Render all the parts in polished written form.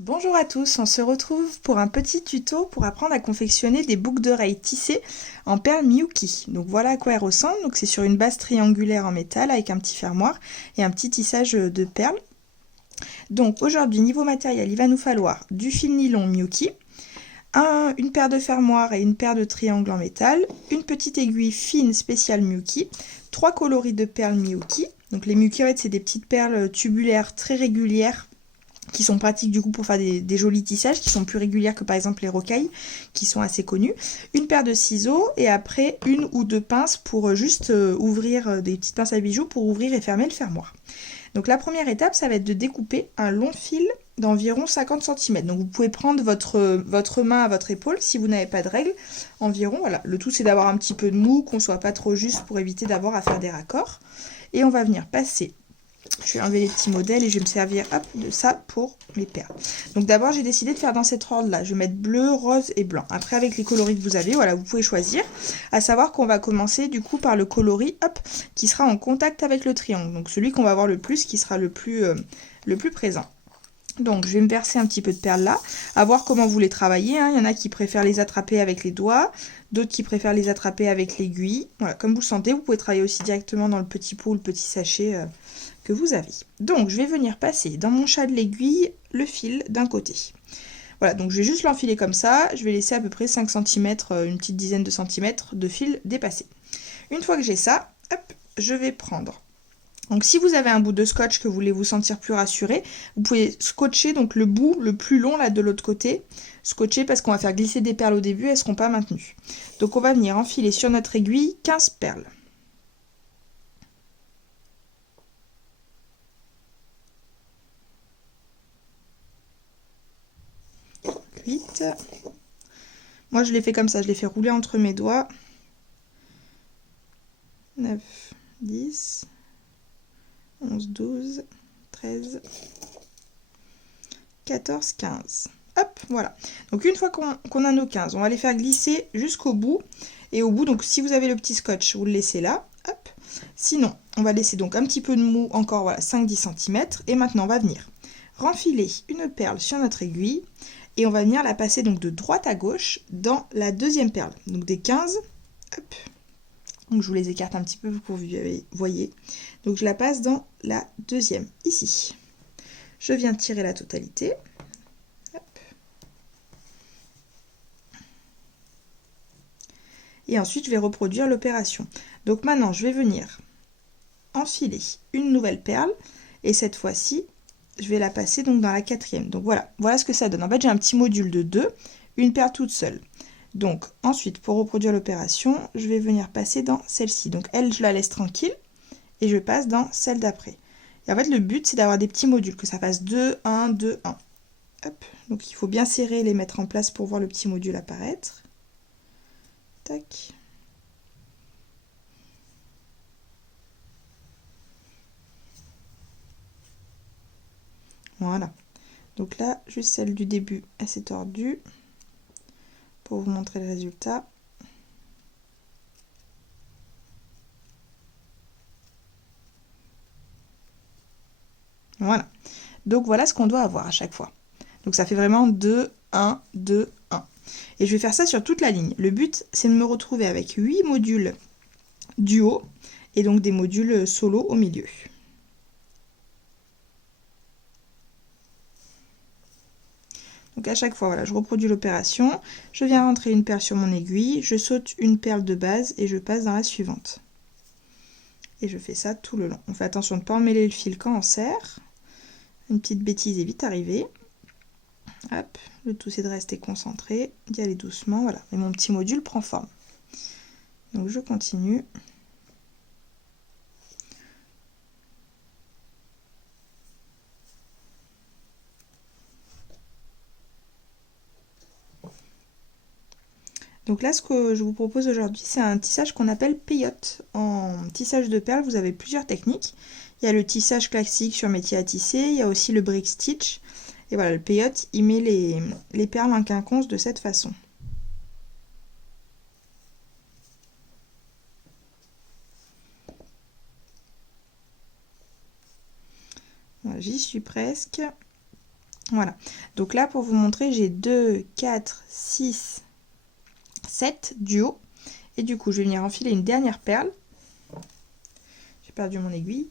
Bonjour à tous, on se retrouve pour un petit tuto pour apprendre à confectionner des boucles d'oreilles tissées en perles Miyuki. Donc voilà à quoi elles ressemblent. Donc c'est sur une base triangulaire en métal avec un petit fermoir et un petit tissage de perles. Donc aujourd'hui niveau matériel, il va nous falloir du fil nylon Miyuki, une paire de fermoirs et une paire de triangles en métal, une petite aiguille fine spéciale Miyuki, 3 coloris de perles Miyuki. Donc les Miyuki en fait c'est des petites perles tubulaires très régulières qui sont pratiques du coup pour faire des jolis tissages, qui sont plus régulières que par exemple les rocailles, qui sont assez connues. Une paire de ciseaux et après une ou deux pinces pour juste ouvrir, des petites pinces à bijoux pour ouvrir et fermer le fermoir. Donc la première étape, ça va être de découper un long fil d'environ 50 cm. Donc vous pouvez prendre votre main à votre épaule si vous n'avez pas de règle, environ. Voilà. Le tout c'est d'avoir un petit peu de mou, qu'on soit pas trop juste pour éviter d'avoir à faire des raccords. Et on va venir passer. Je vais enlever les petits modèles et je vais me servir de ça pour mes perles. Donc d'abord j'ai décidé de faire dans cet ordre là. Je vais mettre bleu, rose et blanc. Après avec les coloris que vous avez, voilà, vous pouvez choisir. À savoir qu'on va commencer du coup par le coloris qui sera en contact avec le triangle. Donc celui qu'on va voir le plus, qui sera le plus présent. Donc je vais me verser un petit peu de perles là, à voir comment vous les travaillez, hein. Il y en a qui préfèrent les attraper avec les doigts, d'autres qui préfèrent les attraper avec l'aiguille. Voilà, comme vous le sentez, vous pouvez travailler aussi directement dans le petit pot ou le petit sachet que vous avez. Donc je vais venir passer dans mon chat de l'aiguille le fil d'un côté. Voilà, donc je vais juste l'enfiler comme ça, je vais laisser à peu près 5 cm, une petite dizaine de centimètres de fil dépassé. Une fois que j'ai ça, hop, je vais prendre. Donc si vous avez un bout de scotch que vous voulez vous sentir plus rassuré, vous pouvez scotcher donc le bout le plus long là de l'autre côté. Scotcher parce qu'on va faire glisser des perles au début, elles ne seront pas maintenues. Donc on va venir enfiler sur notre aiguille 15 perles. 8. Moi je l'ai fait comme ça, je l'ai fait rouler entre mes doigts. 9, 10, 11, 12, 13, 14, 15. Hop, voilà. Donc une fois qu'on a nos 15, on va les faire glisser jusqu'au bout. Et au bout, donc si vous avez le petit scotch, vous le laissez là. Hop. Sinon, on va laisser donc un petit peu de mou, encore voilà, 5-10 cm. Et maintenant, on va venir renfiler une perle sur notre aiguille. Et on va venir la passer donc de droite à gauche dans la deuxième perle. Donc des 15, hop. Donc je vous les écarte un petit peu pour que vous voyez. Donc je la passe dans la deuxième, ici. Je viens tirer la totalité. Hop. Et ensuite je vais reproduire l'opération. Donc maintenant je vais venir enfiler une nouvelle perle. Et cette fois-ci, je vais la passer donc dans la quatrième. Donc voilà ce que ça donne. En fait j'ai un petit module de 2, une perle toute seule. Donc ensuite pour reproduire l'opération, je vais venir passer dans celle-ci. Donc elle je la laisse tranquille et je passe dans celle d'après. Et en fait le but c'est d'avoir des petits modules, que ça fasse 2, 1, 2, 1. Hop. Donc il faut bien serrer et les mettre en place pour voir le petit module apparaître. Tac. Voilà. Donc là, juste celle du début, elle s'est tordue. Pour vous montrer le résultat. Voilà. Donc voilà ce qu'on doit avoir à chaque fois. Donc ça fait vraiment 2, 1, 2, 1. Et je vais faire ça sur toute la ligne. Le but, c'est de me retrouver avec 8 modules du haut et donc des modules solo au milieu. Donc à chaque fois, voilà, je reproduis l'opération. Je viens rentrer une perle sur mon aiguille, je saute une perle de base et je passe dans la suivante. Et je fais ça tout le long. On fait attention de ne pas emmêler le fil quand on serre. Une petite bêtise est vite arrivée. Hop, le tout c'est de rester concentré, d'y aller doucement, voilà. Et mon petit module prend forme. Donc je continue. Donc là, ce que je vous propose aujourd'hui, c'est un tissage qu'on appelle peyote. En tissage de perles, vous avez plusieurs techniques. Il y a le tissage classique sur métier à tisser, il y a aussi le brick stitch. Et voilà, le peyote, il met les perles en quinconce de cette façon. Voilà, j'y suis presque. Voilà, donc là pour vous montrer, j'ai 2, 4, 6, 7 du haut. Et du coup, je vais venir enfiler une dernière perle. J'ai perdu mon aiguille.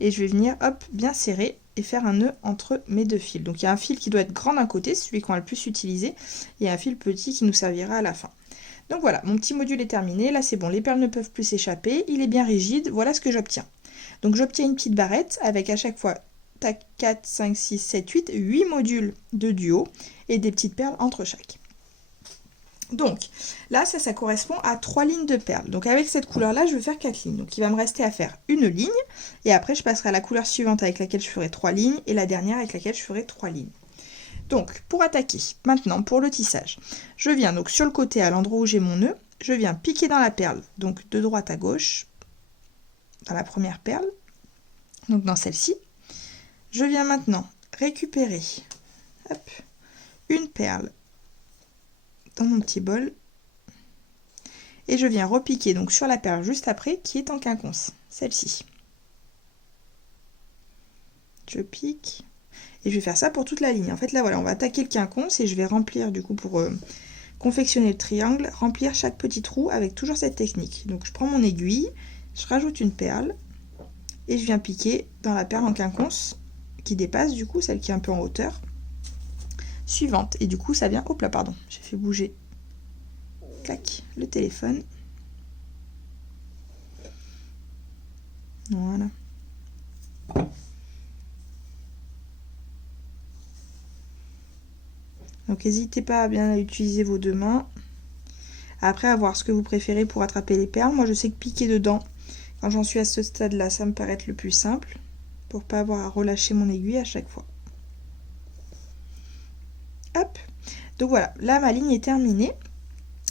Et je vais venir, hop, bien serrer et faire un nœud entre mes deux fils. Donc il y a un fil qui doit être grand d'un côté, c'est celui qu'on va le plus utiliser, et un fil petit qui nous servira à la fin. Donc voilà, mon petit module est terminé, là c'est bon, les perles ne peuvent plus s'échapper, il est bien rigide, voilà ce que j'obtiens. Donc j'obtiens une petite barrette avec à chaque fois tac, 4, 5, 6, 7, 8 modules de duo et des petites perles entre chaque. Donc là, ça correspond à 3 lignes de perles. Donc avec cette couleur-là, je vais faire 4 lignes. Donc il va me rester à faire une ligne. Et après, je passerai à la couleur suivante avec laquelle je ferai 3 lignes. Et la dernière avec laquelle je ferai 3 lignes. Donc pour attaquer, maintenant pour le tissage, je viens donc sur le côté à l'endroit où j'ai mon nœud. Je viens piquer dans la perle, donc de droite à gauche, dans la première perle. Donc dans celle-ci. Je viens maintenant récupérer hop, une perle dans mon petit bol et je viens repiquer donc sur la perle juste après qui est en quinconce, celle-ci. Je pique et je vais faire ça pour toute la ligne. En fait là voilà, on va attaquer le quinconce et je vais remplir du coup pour confectionner le triangle, remplir chaque petit trou avec toujours cette technique. Donc je prends mon aiguille, je rajoute une perle et je viens piquer dans la perle en quinconce qui dépasse du coup celle qui est un peu en hauteur suivante et du coup ça vient, hop là pardon, j'ai fait bouger clac, le téléphone. Voilà. Donc n'hésitez pas à bien utiliser vos deux mains. Après, à voir ce que vous préférez pour attraper les perles. Moi, je sais que piquer dedans, quand j'en suis à ce stade-là, ça me paraît être le plus simple, pour pas avoir à relâcher mon aiguille à chaque fois. Hop. Donc voilà, là ma ligne est terminée.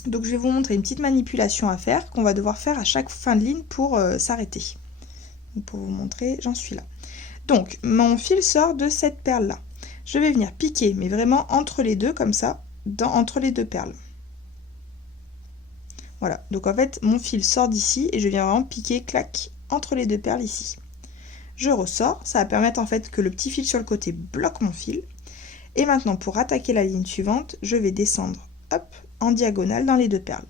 Donc je vais vous montrer une petite manipulation à faire qu'on va devoir faire à chaque fin de ligne pour s'arrêter. Pour vous montrer, j'en suis là. Donc mon fil sort de cette perle là. Je vais venir piquer, mais vraiment entre les deux comme ça, entre les deux perles. Voilà, donc en fait mon fil sort d'ici et je viens vraiment piquer, clac, entre les deux perles ici. Je ressors, ça va permettre en fait que le petit fil sur le côté bloque mon fil. Et maintenant pour attaquer la ligne suivante, je vais descendre, hop, en diagonale dans les deux perles.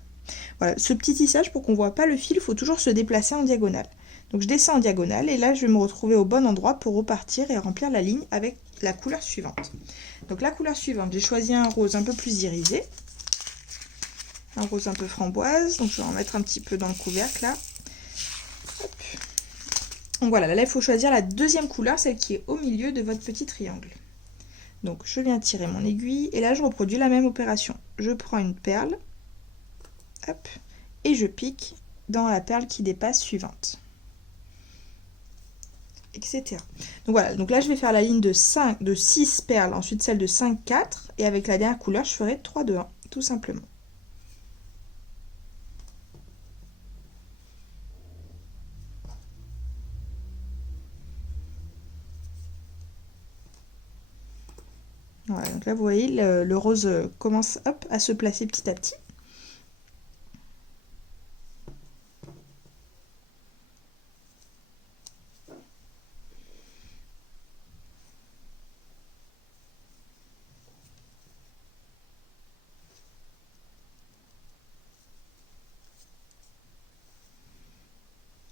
Voilà, ce petit tissage, pour qu'on ne voit pas le fil, il faut toujours se déplacer en diagonale. Donc je descends en diagonale et là je vais me retrouver au bon endroit pour repartir et remplir la ligne avec la couleur suivante. Donc la couleur suivante, j'ai choisi un rose un peu plus irisé, un rose un peu framboise, donc je vais en mettre un petit peu dans le couvercle là. Hop. Donc voilà, là il faut choisir la deuxième couleur, celle qui est au milieu de votre petit triangle. Donc je viens tirer mon aiguille et là je reproduis la même opération. Je prends une perle, hop, et je pique dans la perle qui dépasse suivante. Etc. Donc voilà, donc là je vais faire la ligne de 6 perles, ensuite celle de 5, 4, et avec la dernière couleur je ferai 3, 2, 1, tout simplement. Voilà, donc là vous voyez, le rose commence hop, à se placer petit à petit.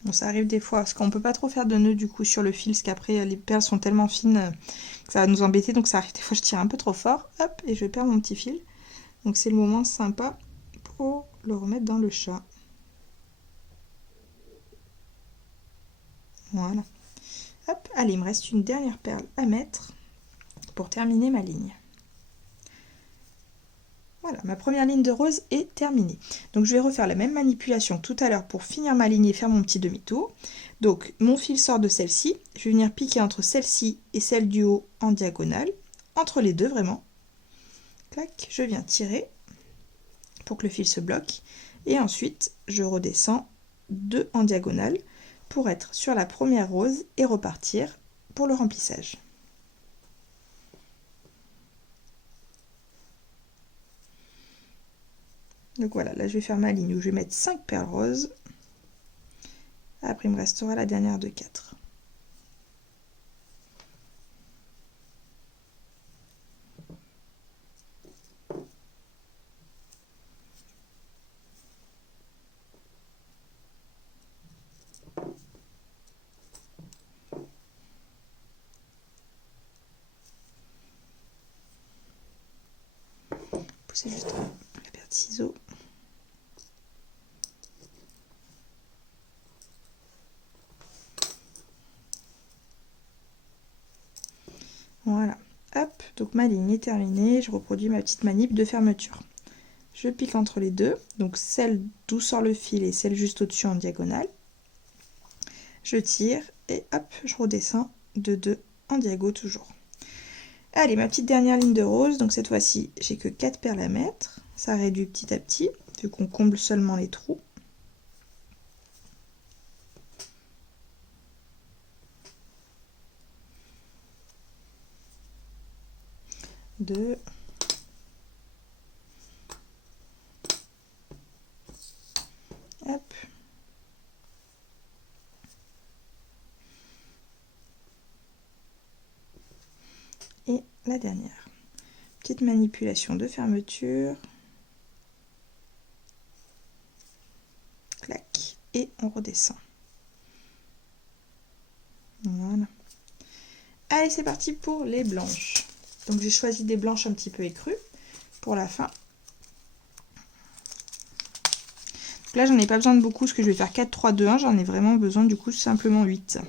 Bon, ça arrive des fois, parce qu'on peut pas trop faire de nœuds du coup sur le fil, parce qu'après les perles sont tellement fines que ça va nous embêter, donc ça arrive des fois je tire un peu trop fort, hop, et je perds mon petit fil. Donc c'est le moment sympa pour le remettre dans le chat. Voilà. Hop, allez, il me reste une dernière perle à mettre pour terminer ma ligne. Voilà, ma première ligne de rose est terminée. Donc je vais refaire la même manipulation que tout à l'heure pour finir ma ligne et faire mon petit demi-tour. Donc mon fil sort de celle-ci, je vais venir piquer entre celle-ci et celle du haut en diagonale, entre les deux vraiment. Clac, je viens tirer pour que le fil se bloque et ensuite je redescends 2 en diagonale pour être sur la première rose et repartir pour le remplissage. Donc voilà, là je vais faire ma ligne où je vais mettre 5 perles roses. Après il me restera la dernière de 4. pousser juste la paire de ciseaux. Voilà, hop, donc ma ligne est terminée, je reproduis ma petite manip de fermeture. Je pique entre les deux, donc celle d'où sort le fil et celle juste au-dessus en diagonale. Je tire et hop, je redescends de 2 en diago toujours. Allez, ma petite dernière ligne de rose, donc cette fois-ci, j'ai que 4 perles à mettre. Ça réduit petit à petit, vu qu'on comble seulement les trous. 2. Hop. Et la dernière. Petite manipulation de fermeture. Clac. Et on redescend. Voilà. Allez, c'est parti pour les blanches. Donc j'ai choisi des blanches un petit peu écrues pour la fin. Donc là, j'en ai pas besoin de beaucoup, parce que je vais faire 4, 3, 2, 1. J'en ai vraiment besoin du coup simplement 8.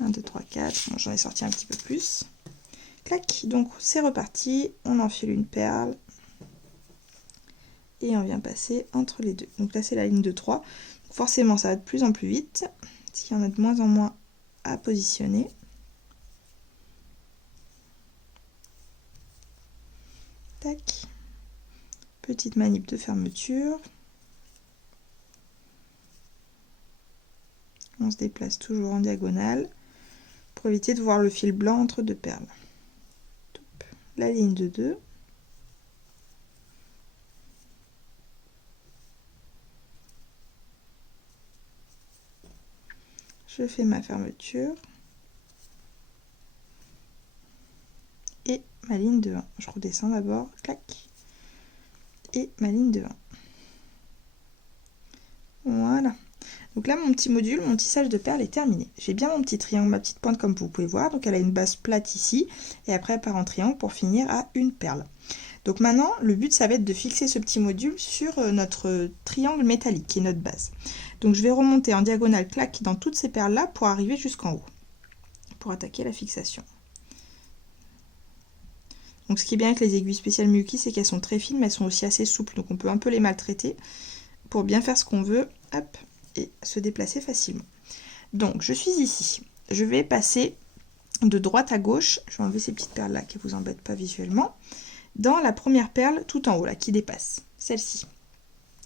1, 2, 3, 4. Bon, j'en ai sorti un petit peu plus. Clac. Donc c'est reparti. On enfile une perle. Et on vient passer entre les deux. Donc là, c'est la ligne de 3. Donc forcément, ça va de plus en plus vite, parce qu'il y en a de moins en moins à positionner. Tac. Petite manip de fermeture. On se déplace toujours en diagonale pour éviter de voir le fil blanc entre deux perles. La ligne de 2. Je fais ma fermeture. Et ma ligne de 1. Je redescends d'abord, clac. Et ma ligne de 1. Voilà. Donc là, mon petit module, mon tissage de perles est terminé. J'ai bien mon petit triangle, ma petite pointe comme vous pouvez voir. Donc elle a une base plate ici. Et après, elle part en triangle pour finir à une perle. Donc maintenant, le but, ça va être de fixer ce petit module sur notre triangle métallique, qui est notre base. Donc je vais remonter en diagonale, clac, dans toutes ces perles-là pour arriver jusqu'en haut. Pour attaquer la fixation. Donc ce qui est bien avec les aiguilles spéciales Miyuki, c'est qu'elles sont très fines, mais elles sont aussi assez souples. Donc on peut un peu les maltraiter pour bien faire ce qu'on veut. Hop, et se déplacer facilement. Donc je suis ici. Je vais passer de droite à gauche. Je vais enlever ces petites perles là qui ne vous embêtent pas visuellement. Dans la première perle tout en haut là qui dépasse. Celle-ci.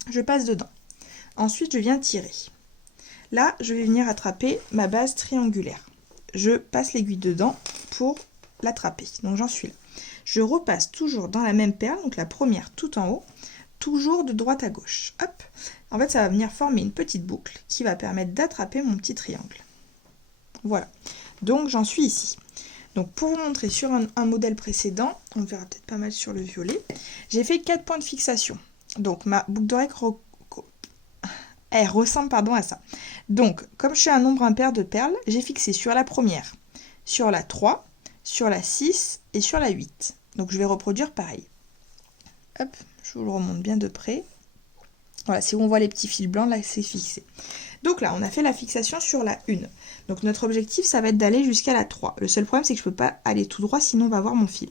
Je passe dedans. Ensuite je viens tirer. Là je vais venir attraper ma base triangulaire. Je passe l'aiguille dedans pour l'attraper. Donc j'en suis là. Je repasse toujours dans la même perle, donc la première tout en haut, toujours de droite à gauche. Hop. En fait, ça va venir former une petite boucle qui va permettre d'attraper mon petit triangle. Voilà. Donc, j'en suis ici. Donc, pour vous montrer sur un modèle précédent, on verra peut-être pas mal sur le violet, j'ai fait 4 points de fixation. Donc, ma boucle d'oreille elle ressemble à ça. Donc, comme je suis un nombre impair de perles, j'ai fixé sur la première, sur la 3, sur la 6 et sur la 8. Donc, je vais reproduire pareil. Hop, je vous le remonte bien de près. Voilà, si on voit les petits fils blancs, là, c'est fixé. Donc là, on a fait la fixation sur la 1. Donc notre objectif, ça va être d'aller jusqu'à la 3. Le seul problème, c'est que je ne peux pas aller tout droit, sinon on va voir mon fil.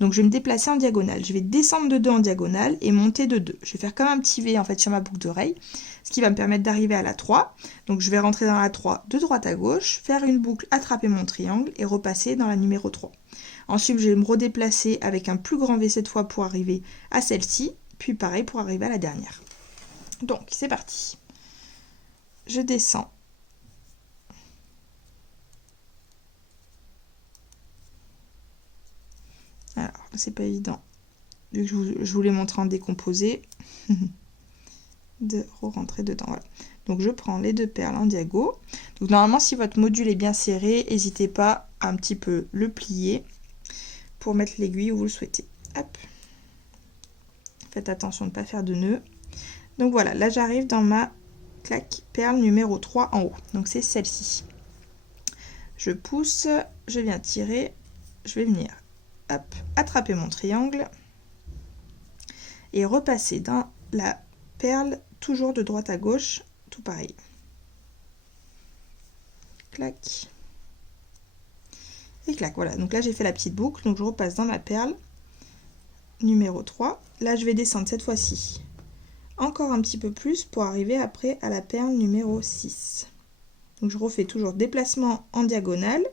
Donc je vais me déplacer en diagonale. Je vais descendre de 2 en diagonale et monter de 2. Je vais faire comme un petit V en fait sur ma boucle d'oreille, ce qui va me permettre d'arriver à la 3. Donc je vais rentrer dans la 3 de droite à gauche, faire une boucle, attraper mon triangle et repasser dans la numéro 3. Ensuite, je vais me redéplacer avec un plus grand V cette fois pour arriver à celle-ci, puis pareil pour arriver à la dernière. Donc, c'est parti. Je descends. Alors, c'est pas évident, vu que je vous l'ai montré en décomposé, de re-rentrer dedans. Voilà. Donc, je prends les 2 perles en diago. Donc, normalement, si votre module est bien serré, n'hésitez pas à un petit peu le plier pour mettre l'aiguille où vous le souhaitez. Hop. Faites attention de ne pas faire de nœud. Donc voilà, là j'arrive dans ma claque perle numéro 3 en haut. Donc c'est celle-ci. Je pousse, je viens tirer, je vais venir hop, attraper mon triangle. et repasser dans la perle, toujours de droite à gauche, tout pareil. Clac. Et clac, voilà. Donc là, j'ai fait la petite boucle. Donc je repasse dans ma perle numéro 3. Là, je vais descendre cette fois-ci encore un petit peu plus pour arriver après à la perle numéro 6. Donc je refais toujours déplacement en diagonale.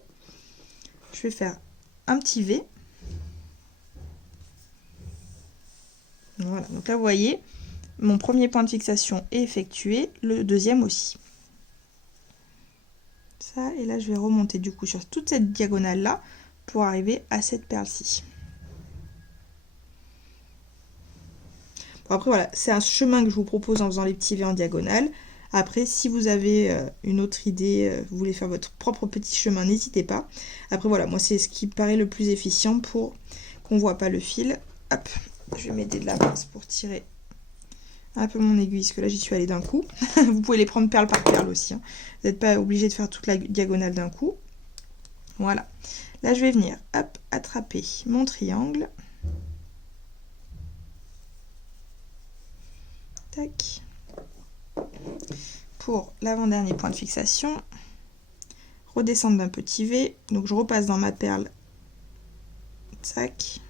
Je vais faire un petit V. Voilà, donc là vous voyez, mon premier point de fixation est effectué, le deuxième aussi. Ça, et là je vais remonter du coup sur toute cette diagonale là pour arriver à cette perle-ci. Bon, après voilà, c'est un chemin que je vous propose en faisant les petits V en diagonale. Après, si vous avez une autre idée, vous voulez faire votre propre petit chemin, n'hésitez pas. Après voilà, moi c'est ce qui paraît le plus efficient pour qu'on ne voit pas le fil. Hop, je vais m'aider de la pince pour tirer un peu mon aiguille, parce que là j'y suis allée d'un coup. Vous pouvez les prendre perle par perle aussi, hein. Vous n'êtes pas obligé de faire toute la diagonale d'un coup. Voilà. Là je vais venir, hop, attraper mon triangle. Tac. Pour l'avant-dernier point de fixation, redescendre d'un petit V, donc je repasse dans ma perle, tac,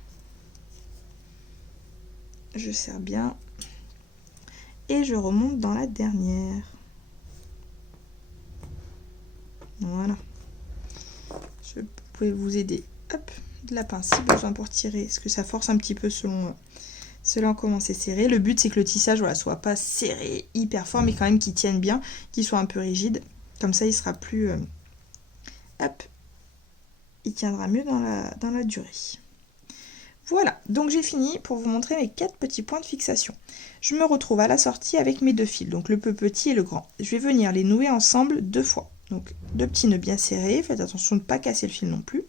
je serre bien, et je remonte dans la dernière. Voilà. Je peux vous aider, hop, de la pince si besoin pour tirer, parce que ça force un petit peu selon comment c'est serré. Le but c'est que le tissage voilà, soit pas serré hyper fort, mais quand même qu'il tienne bien, qu'il soit un peu rigide. Comme ça il sera plus... hop, il tiendra mieux dans la durée. Voilà, donc j'ai fini pour vous montrer mes 4 petits points de fixation. Je me retrouve à la sortie avec mes 2 fils, donc le peu petit et le grand. Je vais venir les nouer ensemble 2 fois. Donc 2 petits nœuds bien serrés, faites attention de ne pas casser le fil non plus.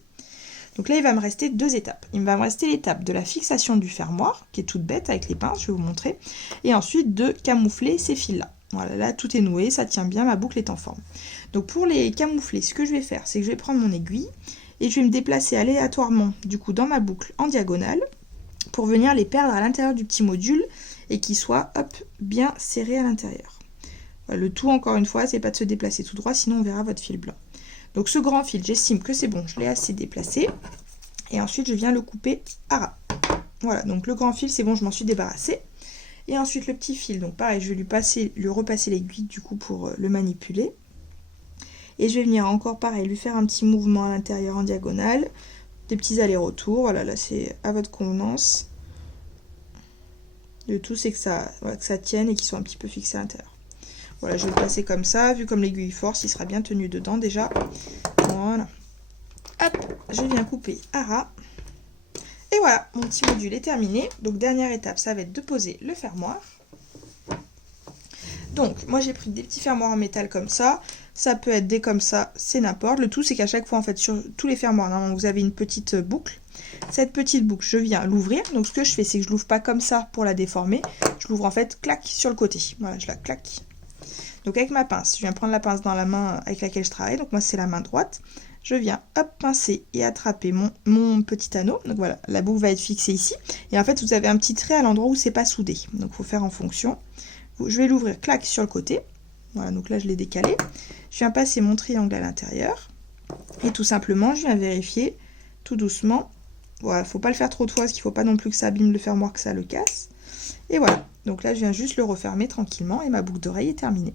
Donc là, il va me rester 2 étapes. Il va me rester l'étape de la fixation du fermoir, qui est toute bête avec les pinces, je vais vous montrer. Et ensuite, de camoufler ces fils-là. Voilà, là, tout est noué, ça tient bien, ma boucle est en forme. Donc pour les camoufler, ce que je vais faire, c'est que je vais prendre mon aiguille et je vais me déplacer aléatoirement, du coup, dans ma boucle en diagonale, pour venir les perdre à l'intérieur du petit module et qu'ils soient, hop, bien serrés à l'intérieur. Voilà, le tout, encore une fois, c'est pas de se déplacer tout droit, sinon on verra votre fil blanc. Donc ce grand fil, j'estime que c'est bon, je l'ai assez déplacé. Et ensuite, je viens le couper à ras. Voilà, donc le grand fil, c'est bon, je m'en suis débarrassée. Et ensuite, le petit fil, donc pareil, je vais lui repasser l'aiguille du coup pour le manipuler. Et je vais venir encore pareil, lui faire un petit mouvement à l'intérieur en diagonale. Des petits allers-retours, voilà, là c'est à votre convenance. Le tout, c'est que ça tienne et qu'il soit un petit peu fixé à l'intérieur. Voilà, je vais le passer comme ça. Vu comme l'aiguille force, il sera bien tenu dedans déjà. Voilà. Hop, je viens couper à ras. Et voilà, mon petit module est terminé. Donc, dernière étape, ça va être de poser le fermoir. Donc, moi, j'ai pris des petits fermoirs en métal comme ça. Ça peut être des comme ça, c'est n'importe. Le tout, c'est qu'à chaque fois, en fait, sur tous les fermoirs, normalement, vous avez une petite boucle. Cette petite boucle, je viens l'ouvrir. Donc, ce que je fais, c'est que je l'ouvre pas comme ça pour la déformer. Je l'ouvre, en fait, clac, sur le côté. Voilà, je la claque. Donc avec ma pince, je viens prendre la pince dans la main avec laquelle je travaille, donc moi c'est la main droite. Je viens hop pincer et attraper mon petit anneau. Donc voilà, la boucle va être fixée ici. Et en fait vous avez un petit trait à l'endroit où c'est pas soudé. Donc il faut faire en fonction. Je vais l'ouvrir, clac, sur le côté. Voilà, donc là je l'ai décalé. Je viens passer mon triangle à l'intérieur. Et tout simplement, je viens vérifier tout doucement. Voilà, faut pas le faire trop de fois parce qu'il faut pas non plus que ça abîme le fermoir, que ça le casse. Et voilà, donc là je viens juste le refermer tranquillement et ma boucle d'oreille est terminée.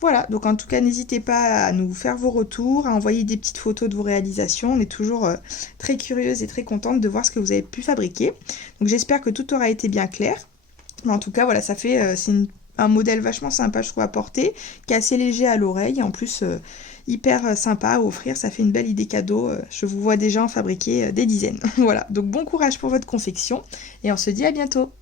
Voilà, donc en tout cas, n'hésitez pas à nous faire vos retours, à envoyer des petites photos de vos réalisations. On est toujours très curieuse et très contente de voir ce que vous avez pu fabriquer. Donc j'espère que tout aura été bien clair. Mais en tout cas, voilà, ça fait c'est un modèle vachement sympa, je trouve, à porter, qui est assez léger à l'oreille, en plus hyper sympa à offrir. Ça fait une belle idée cadeau. Je vous vois déjà en fabriquer des dizaines. Voilà, donc bon courage pour votre confection et on se dit à bientôt.